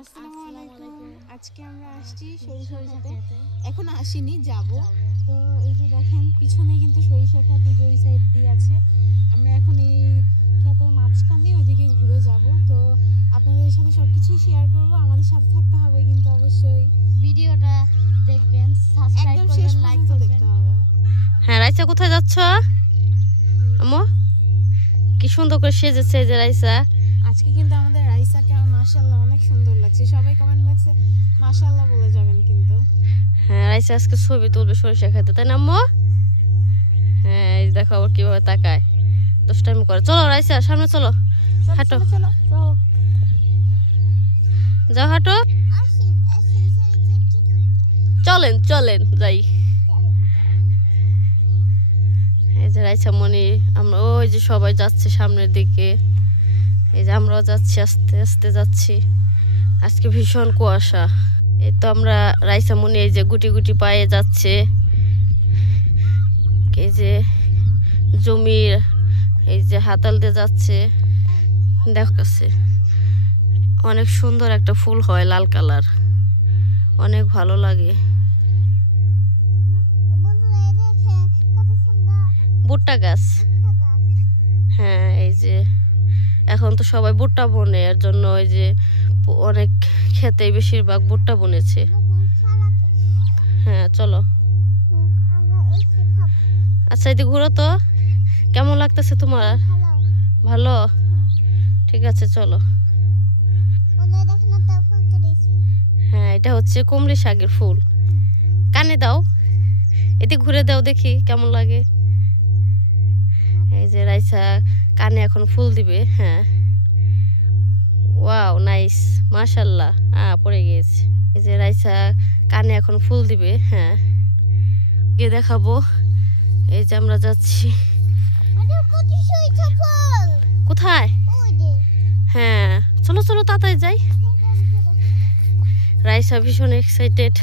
আসসালামু আলাইকুম। আজকে আমরা আসছি সরিষা খেতে। এখনো আসিনি, যাব। তো এই যে দেখেন পিছনে কিন্তু সরিষা খেত যে ওই সাইড দিয়ে আছে। আমরা এখন এই খেতের মাঝখান দিয়ে ওইদিকে ঘুরে যাব। তো আপনাদের সাথে সবকিছু শেয়ার করব। আমাদের সাথে থাকতে হবে কিন্তু অবশ্যই। ভিডিওটা দেখবেন, সাবস্ক্রাইব একদম শেষ করবেন, লাইক পর্যন্ত করবেন। দেখতে হবে। হ্যাঁ, রাইসা কোথায় যাচ্ছ? আম্মু কি সুন্দর করে সেজেছে এই যে রাইসা। আজকে কিন্তু আমাদের রাইসাকে মাশাআল্লাহ অনেক সুন্দর লাগছে। সবাই কমেন্ট বক্সে মাশাআল্লাহ বলে যাবেন কিন্তু। হ্যাঁ, রাইসা আজকে ছবি তুলবে সরিষা খেতে, তাই না আম্মু? হ্যাঁ, এই দেখো আবার কিভাবে তাকায়, দুষ্টামি করে। চলো রাইসা, সামনে চলো, হাঁটো, যাও হাঁটো। চলেন চলেন যাই। এই যে রাইসা মনি, আমরা ওই যে সবাই যাচ্ছে সামনের দিকে। এই যে আমরাও যাচ্ছি, আস্তে আস্তে যাচ্ছি। আজকে ভীষণ কুয়াশা। এই তো আমরা রাইসা মনি এই যে গুটি গুটি পায়ে যাচ্ছে। এই যে জমির এই যে হাতাল দিয়ে যাচ্ছে, দেখাচ্ছে। অনেক সুন্দর একটা ফুল হয়, লাল কালার, অনেক ভালো লাগে। ভুট্টা গাছ, হ্যাঁ এই যে এখন তো সবাই ভুট্টা বনে, এর জন্য ওই যে অনেক খেতে বেশিরভাগ ভুট্টা বনেছে। হ্যাঁ চলো, আচ্ছা এদিকে ঘুরো তো। কেমন লাগতেছে তোমার? ভালো, ঠিক আছে চলো। হ্যাঁ, এটা হচ্ছে কুমড়ি শাকের ফুল। কানে দাও, এদিকে ঘুরে দাও দেখি কেমন লাগে। এই যে রাইসা কানে এখন ফুল দিবে। হ্যাঁ, ওয়াও নাইস, মাশাল্লাহ। পড়ে গিয়েছে। এই যে রাইসা কানে এখন ফুল দিবে। হ্যাঁ, গিয়ে দেখাবো। এই যে আমরা যাচ্ছি। কোথায়? হ্যাঁ চলো চলো তাড়াতাড়ি যাই। রাইসা ভীষণ এক্সাইটেড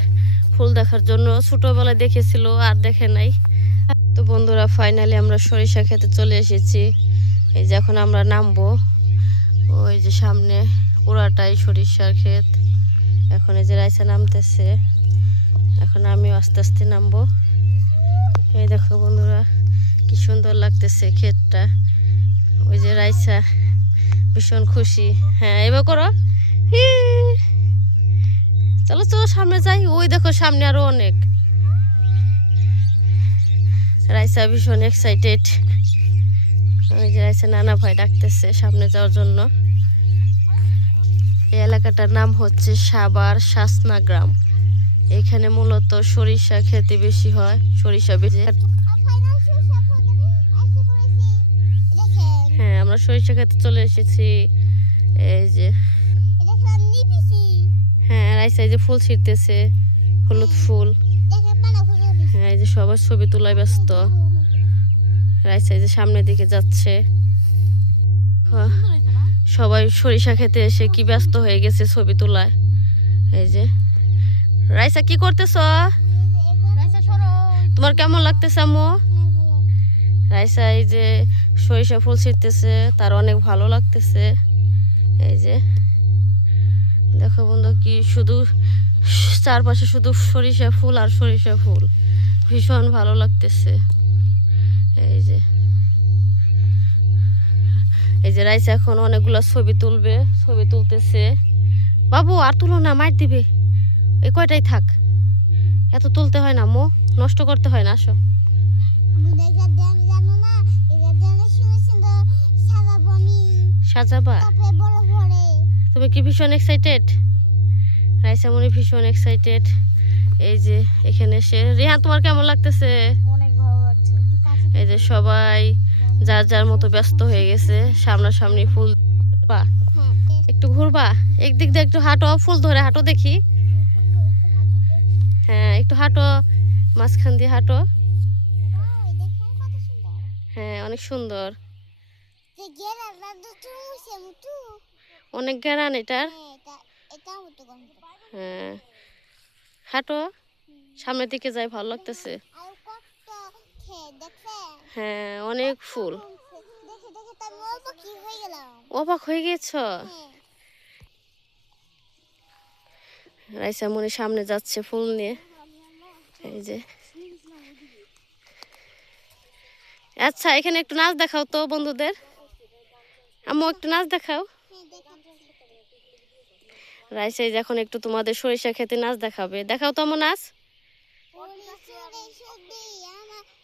ফুল দেখার জন্য, ছোটবেলায় দেখেছিল আর দেখে নাই। তো বন্ধুরা, ফাইনালি আমরা সরিষা খেতে চলে এসেছি। এই যে এখন আমরা নামবো। ওই যে সামনে পুরাটাই সরিষার ক্ষেত। এখন এই যে রাইসা নামতেছে, এখন আমিও আস্তে আস্তে নামবো। এই দেখো বন্ধুরা, কি সুন্দর লাগতেছে ক্ষেতটা। ওই যে রাইসা ভীষণ খুশি। হ্যাঁ এবার করো, চলো চলো সামনে যাই। ওই দেখো সামনে আরো অনেক। রাইসা ভীষণ এক্সাইটেড। ওই যে রাইসা নানা ভাই ডাকতেছে সামনে যাওয়ার জন্য। এই এলাকাটার নাম হচ্ছে সাভার শাসনা গ্রাম। এখানে মূলত সরিষা খেতে বেশি হয়, সরিষা বেশি। হ্যাঁ, আমরা সরিষা খেতে চলে এসেছি। এই যে হ্যাঁ রাইসা এই যে ফুল ছিঁড়তেছে, হলুদ ফুল। হ্যাঁ, এই যে সবার ছবি তোলায় ব্যস্ত। রাইসা এই যে সামনের দিকে যাচ্ছে। সবাই সরিষা খেতে এসে কি ব্যস্ত হয়ে গেছে ছবি তোলায়। এই যে রাইসা কি করতেছ? তোমার কেমন লাগতেছে আম্মু? রাইসা এই যে সরিষা ফুল ছিঁড়তেছে, তার অনেক ভালো লাগতেছে। এই যে দেখো বন্ধু, কি শুধু চারপাশে শুধু সরিষা ফুল আর সরিষা ফুল, ভীষণ ভালো লাগতেছে। এই যে এই যে রাইসা এখন অনেকগুলো ছবি তুলবে, ছবি তুলতেছে। বাবু আর তুলো না, মার দিবে। এই কয়টাই থাক, এত তুলতে হয় না মো, নষ্ট করতে হয় না। আসো সাজাবা। তুমি কি ভীষণ এক্সাইটেড? রাইসা মনে ভীষণ এক্সাইটেড। এই যে এখানে এসে। রিহান তোমার কেমন লাগতেছে? অনেক ভালো লাগছে। এই যে সবাই যার যার মতো ব্যস্ত হয়ে গেছে, সামনাসামনি ফুল। একটু ঘুরবা, একদিক দিয়ে একটু হাঁটো, ফুল ধরে হাঁটো দেখি। হ্যাঁ একটু হাঁটো, মাঝখান দিয়ে হাঁটো। হ্যাঁ অনেক সুন্দর, অনেক ঘেরান এটার। হ্যাঁ হাঁটো, সামনের দিকে যাই, ভালো লাগতেছে। হ্যাঁ অনেক ফুল। অবাক হয়ে গেছ? রাইসামণি সামনে যাচ্ছে ফুল নিয়ে। এই যে আচ্ছা, এখানে একটু নাচ দেখাও তো বন্ধুদের। আম্মু একটু নাচ দেখাও। রাইসা এই যে এখন একটু তোমাদের সরিষা খেতে নাচ দেখাবে, দেখাও তো আমার নাচ।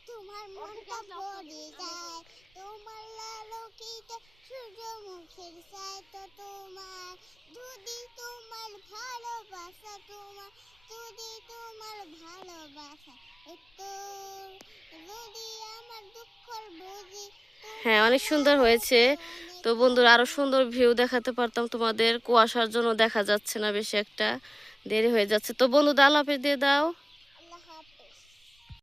তোমার মনটা ভরে যায়, তোমার লালকিত সূর্যমুখের ছায় তো তোমার, যদি তোমার ভালোবাসা, তোমার যদি তোমার ভালোবাসা উত্তর, যদি আমার দুঃখর বুঝি। হ্যাঁ, অনেক সুন্দর হয়েছে। তো বন্ধুরা, আরো সুন্দর ভিউ দেখাতে পারতাম তোমাদের, কুয়াশার জন্য দেখা যাচ্ছে না, বেশি একটা দেরি হয়ে যাচ্ছে। তো বন্ধুদের আল্লাহ হাফেজ দিয়ে দাও।